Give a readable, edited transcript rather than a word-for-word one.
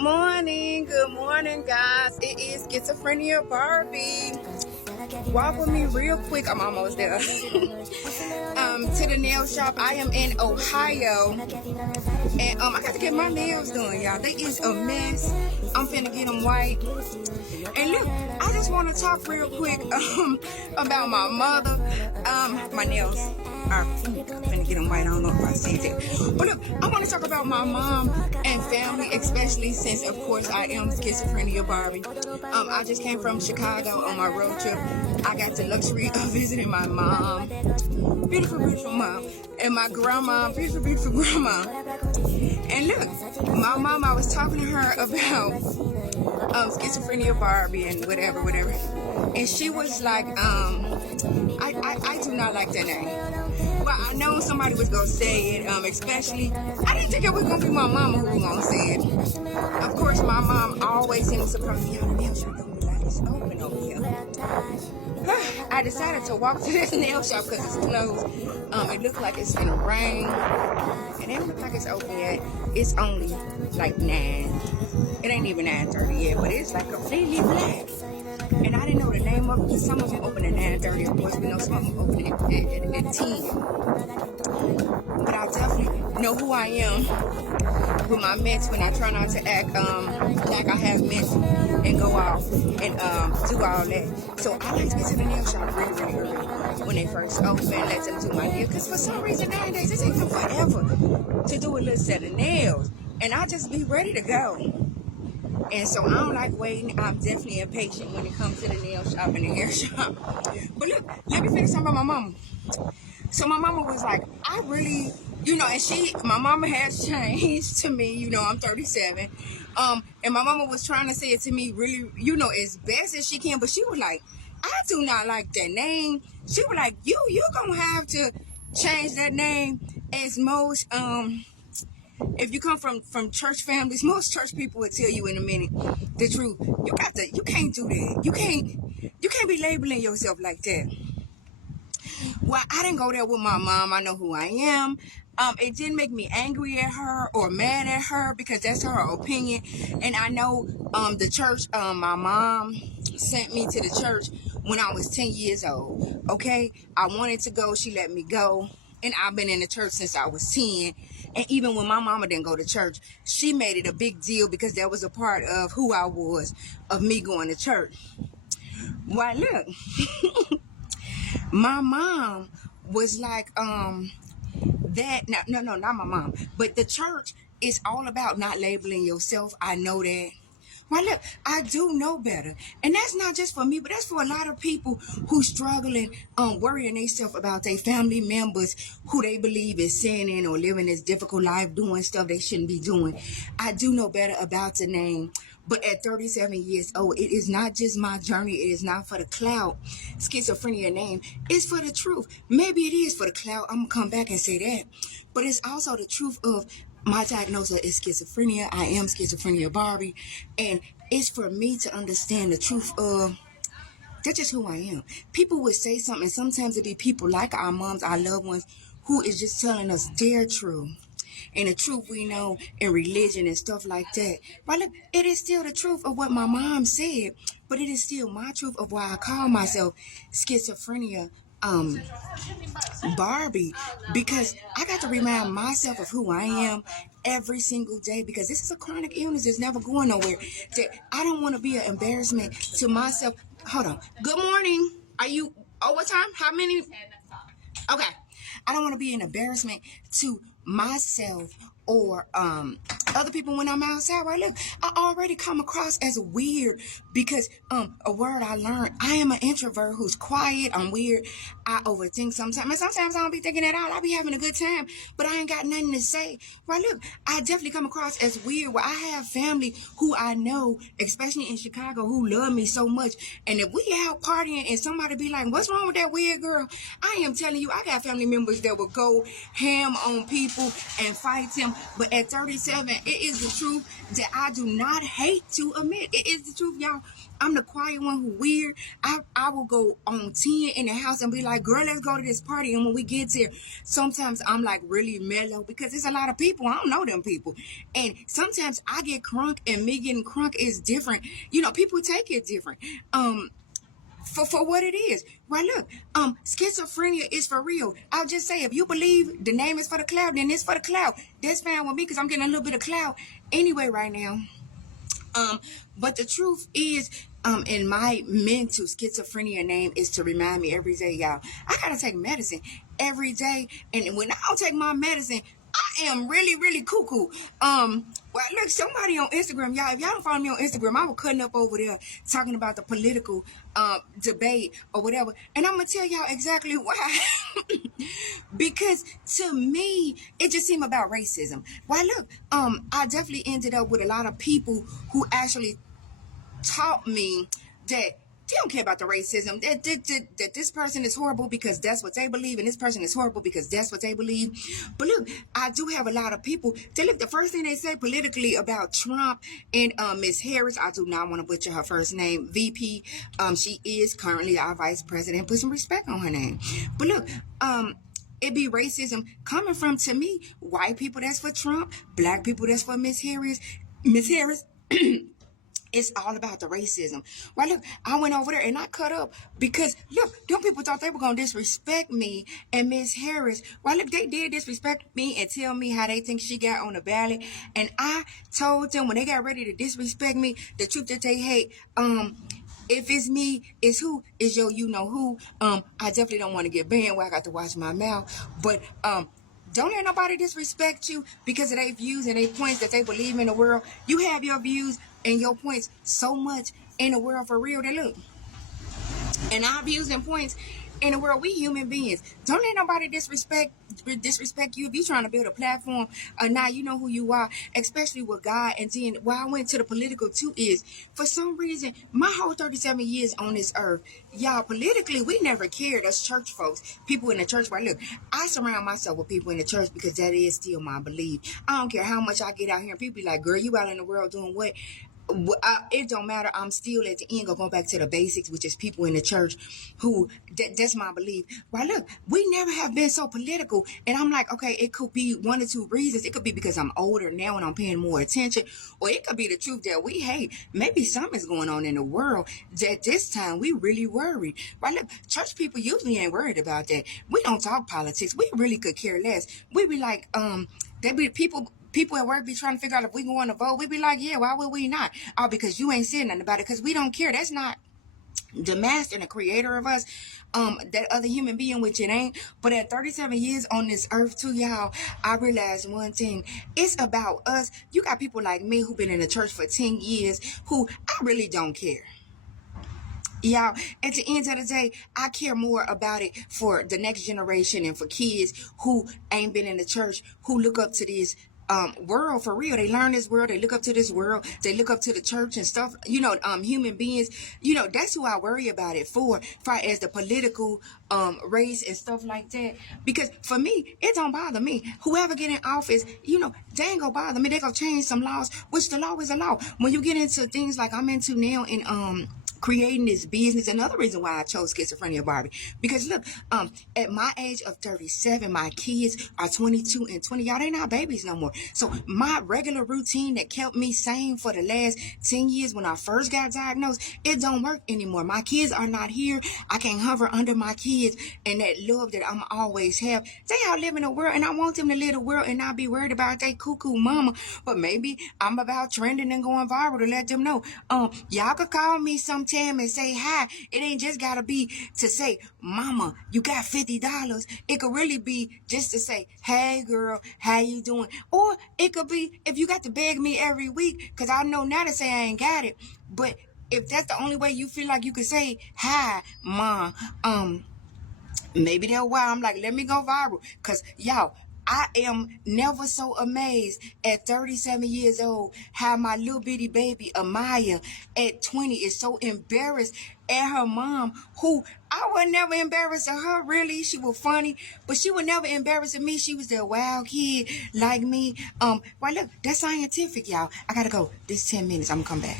Good morning, guys. It is Schizophrenia Barbie. Walk with me real quick. I'm almost there. To the nail shop. I am in Ohio, and I got to get my nails done, y'all. They is a mess. I'm finna get them white. And look, I just want to talk real quick about my mother. My nails are finna get them white. I don't know if I said that. But look, I want to talk about my mom and family, especially since, of course, I am Schizophrenia Barbie. I just came from Chicago on my road trip. I got the luxury of visiting my mom, beautiful, beautiful mom, and my grandma, beautiful, beautiful grandma. And look, my mom, I was talking to her about Schizophrenia Barbie and whatever. And she was like, I do not like that name. Well, I know somebody was going to say it, especially, I didn't think it was going to be my mama who was going to say it. Of course, my mom always seemed surprised. Y'all, the nail shop don't be like it's open over here. I decided to walk to this nail shop because it's closed. It looked like it's gonna rain, and it don't look like it's open yet. It's only like 9. It ain't even 9:30 yet, but it's like completely black. And I didn't know the name of it because some of them open at 9:30. Of course, we know some of them open at 10. But I definitely know who I am with my mitts when I try not to act like I have mitts and go off and do all that. So I like to get to the nail shop really, really early when they first open, let them do my nails. Because for some reason nowadays it takes them forever to do a little set of nails. And I just be ready to go. And so I don't like waiting. I'm definitely impatient when it comes to the nail shop and the hair shop. But look, let me finish talking about my mama. So my mama was like, I really, and my mama has changed to me, I'm 37. And my mama was trying to say it to me really, as best as she can. But she was like, I do not like that name. She was like, you're going to have to change that name, as most, if you come from church families, most church people will tell you in a minute the truth. You can't do that. You can't be labeling yourself like that. Well, I didn't go there with my mom. I know who I am. It didn't make me angry at her or mad at her because that's her opinion. And I know the church, my mom sent me to the church when I was 10 years old. Okay, I wanted to go. She let me go. And I've been in the church since I was 10. And even when my mama didn't go to church, she made it a big deal because that was a part of who I was, of me going to church. Why, look, my mom was like, that, no, not my mom, but the church is all about not labeling yourself. I know that. Well, look, I do know better. And that's not just for me, but that's for a lot of people who struggling, worrying themselves about their family members who they believe is sinning or living this difficult life, doing stuff they shouldn't be doing. I do know better about the name. But at 37 years old, it is not just my journey. It is not for the clout. Schizophrenia name. It's for the truth. Maybe it is for the clout. I'm going to come back and say that. But it's also the truth of my diagnosis is schizophrenia. I am Schizophrenia Barbie. And it's for me to understand the truth of that's just who I am. People would say something. Sometimes it be people like our moms, our loved ones, who is just telling us their truth. And the truth we know in religion and stuff like that. But look, it is still the truth of what my mom said. But it is still my truth of why I call myself Schizophrenia Barbie, because I got to remind myself of who I am every single day, because this is a chronic illness that's never going nowhere. That I don't want to be an embarrassment to myself. Hold on. Good morning. Are you overtime? How many? Okay. I don't want to be an embarrassment to myself or other people when I'm outside. Right? Look, I already come across as weird because a word I learned. I am an introvert who's quiet. I'm weird. I overthink sometimes. And sometimes I don't be thinking at all. I be having a good time, but I ain't got nothing to say. Right? Look, I definitely come across as weird. Where I have family who I know, especially in Chicago, who love me so much. And if we out partying and somebody be like, "What's wrong with that weird girl?" I am telling you, I got family members that will go ham on people and fight them But at 37, it is the truth that I do not hate to admit. It is the truth, y'all. I'm the quiet one who weird. I will go on 10 in the house and be like, girl, let's go to this party. And when we get there, sometimes I'm like really mellow because there's a lot of people. I don't know them people. And sometimes I get crunk, and me getting crunk is different. You know, people take it different. For what it is. Right, look, schizophrenia is for real. I'll just say, if you believe the name is for the cloud, then it's for the cloud. That's fine with me because I'm getting a little bit of cloud anyway right now. But the truth is, in my mental schizophrenia name is to remind me every day, y'all, I gotta take medicine every day. And when I don't take my medicine, I am really, really cuckoo. Well, look, somebody on Instagram, y'all, if y'all don't follow me on Instagram, I was cutting up over there talking about the political debate or whatever. And I'm gonna tell y'all exactly why. Because to me, it just seemed about racism. Why, look, I definitely ended up with a lot of people who actually taught me that they don't care about the racism, that this person is horrible because that's what they believe, and this person is horrible because that's what they believe. But look, I do have a lot of people that look, the first thing they say politically about Trump and Miss Harris, I do not want to butcher her first name, VP. She is currently our vice president. Put some respect on her name. But look, it be racism coming from, to me, white people that's for Trump, black people that's for Miss Harris. It's all about the racism. Well, look, I went over there and I cut up because, look, them people thought they were going to disrespect me and Miss Harris. Well, look, they did disrespect me and tell me how they think she got on the ballot. And I told them when they got ready to disrespect me, the truth that they hate, if it's me, it's who? It's yo, you know who. I definitely don't want to get banned where I got to watch my mouth. But, don't let nobody disrespect you because of their views and their points that they believe in the world. You have your views and your points so much in the world for real that look. And our views and points in the world, we human beings. Don't let nobody disrespect you. If you're trying to build a platform, now you know who you are, especially with God. And then why I went to the political too is, for some reason, my whole 37 years on this earth, y'all, politically, we never cared as church folks, people in the church. Right, look, I surround myself with people in the church because that is still my belief. I don't care how much I get out here and people be like, girl, you out in the world doing what? It don't matter. I'm still at the end gonna go back to the basics, which is people in the church who that's my belief. Right, look, we never have been so political, and I'm like, okay, it could be one or two reasons. It could be because I'm older now and I'm paying more attention, or it could be the truth that we hate. Maybe something's going on in the world that this time we really worried. Right, look, church people usually ain't worried about that. We don't talk politics. We really could care less. We be like, there be people at work be trying to figure out if we want to vote. We be like, yeah, why would we not? Oh, because you ain't saying nothing about it, because we don't care. That's not the master and the creator of us, that other human being, which it ain't. But at 37 years on this earth too, y'all, I realized one thing. It's about us. You got people like me who been in the church for 10 years who I really don't care. Y'all, at the end of the day, I care more about it for the next generation and for kids who ain't been in the church, who look up to this world for real. They learn this world. They look up to this world. They look up to the church and stuff. You know, human beings. You know, that's who I worry about it for, far as the political race and stuff like that. Because for me, it don't bother me. Whoever get in office, you know, they ain't gonna bother me. They gonna change some laws, which the law is a law. When you get into things like I'm into now in creating this business. Another reason why I chose Schizophrenia Barbie, because look, at my age of 37, my kids are 22 and 20. Y'all, they not babies no more. So my regular routine that kept me sane for the last 10 years when I first got diagnosed, it don't work anymore. My kids are not here. I can't hover under my kids, and that love that I'm always have. They all live in a world, and I want them to live the world and not be worried about they cuckoo mama. But maybe I'm about trending and going viral to let them know. Y'all could call me sometime and say hi. It ain't just gotta be to say, mama, you got $50. It could really be just to say, hey girl, how you doing? Or it could be if you got to beg me every week, because I know now to say I ain't got it. But if that's the only way you feel like you could say hi, mom, maybe that's why I'm like, let me go viral. Because y'all, I am never so amazed at 37 years old how my little bitty baby Amaya at 20 is so embarrassed at her mom, who I would never embarrass her. Really, she was funny, but she would never embarrass me. She was a wild kid like me. Well, look, that's scientific, y'all. I gotta go. This 10 minutes. I'm gonna come back.